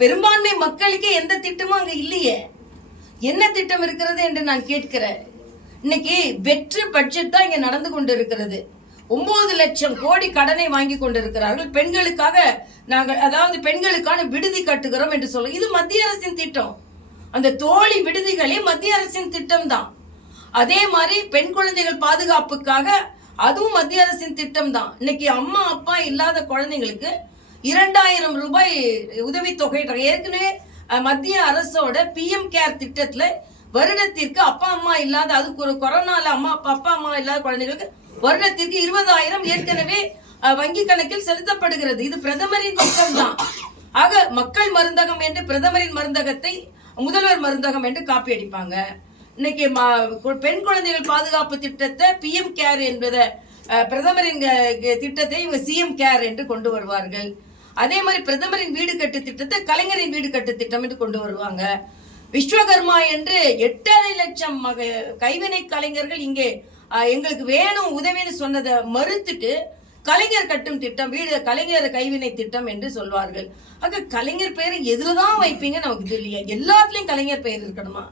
பெரும்பான்மை மக்களுக்கே எந்த திட்டமும் அங்க இல்லையே. என்ன திட்டம் இருக்கிறது என்று நான் கேட்கிறேன். இன்னைக்கு வெற்று பட்ஜெட் தான் இங்க நடந்து கொண்டு இருக்கிறது ஒன்பது லட்சம் கோடி கடனை வாங்கி கொண்டிருக்கிறார்கள். பெண்களுக்காக நாங்கள் அதாவது பெண்களுக்கான விடுதி கட்டுகிறோம் என்று சொல்ல இது மத்திய அரசின் திட்டம். அந்த தோழி விடுதிகளே மத்திய அரசின் திட்டம் தான் அதே மாதிரி பெண் குழந்தைகள் பாதுகாப்புக்காக அதுவும் மத்திய அரசின் திட்டம் தான் இன்னைக்கு அம்மா அப்பா இல்லாத குழந்தைங்களுக்கு இரண்டாயிரம் ரூபாய் உதவித்தொகை ஏற்கனவே மத்திய அரசோட பிஎம் கேர் திட்டத்துல வருடத்திற்கு அப்பா அம்மா இல்லாத அதுக்கு ஒரு கொரோனால அம்மா அப்பா அப்பா அம்மா இல்லாத குழந்தைகளுக்கு வருடத்திற்கு இருபதாயிரம் ஏற்கனவே வங்கி கணக்கில் செலுத்தப்படுகிறது. இது பிரதமரின் திட்டம் தான் ஆக மக்கள் மருந்தகம் என்று பிரதமரின் மருந்தகத்தை முதல்வர் மருந்தகம் என்று காப்பி அடிப்பாங்க. இன்னைக்கு பெண் குழந்தைகள் பாதுகாப்பு திட்டத்தை பிஎம் கேர் என்பதை பிரதமரின் திட்டத்தை இவங்க சிஎம் கேர் என்று கொண்டு வருவார்கள். அதே மாதிரி பிரதமரின் வீடு கட்டு திட்டத்தை கலைஞரின் வீடு கட்டு திட்டம் என்று கொண்டு வருவாங்க. விஸ்வகர்மா என்று எட்டரை லட்சம் மக கைவினை கலைஞர்கள் இங்கே எங்களுக்கு வேணும் உதவின்னு சொன்னதை மறுத்துட்டு கலைஞர் கட்டும் திட்டம் வீடு கலைஞர் கைவினை திட்டம் என்று சொல்வார்கள். ஆக கலைஞர் பெயரை எதுலதான் வைப்பீங்க நமக்கு தெரியல எல்லாத்துலயும் கலைஞர் பெயர் இருக்கணுமா?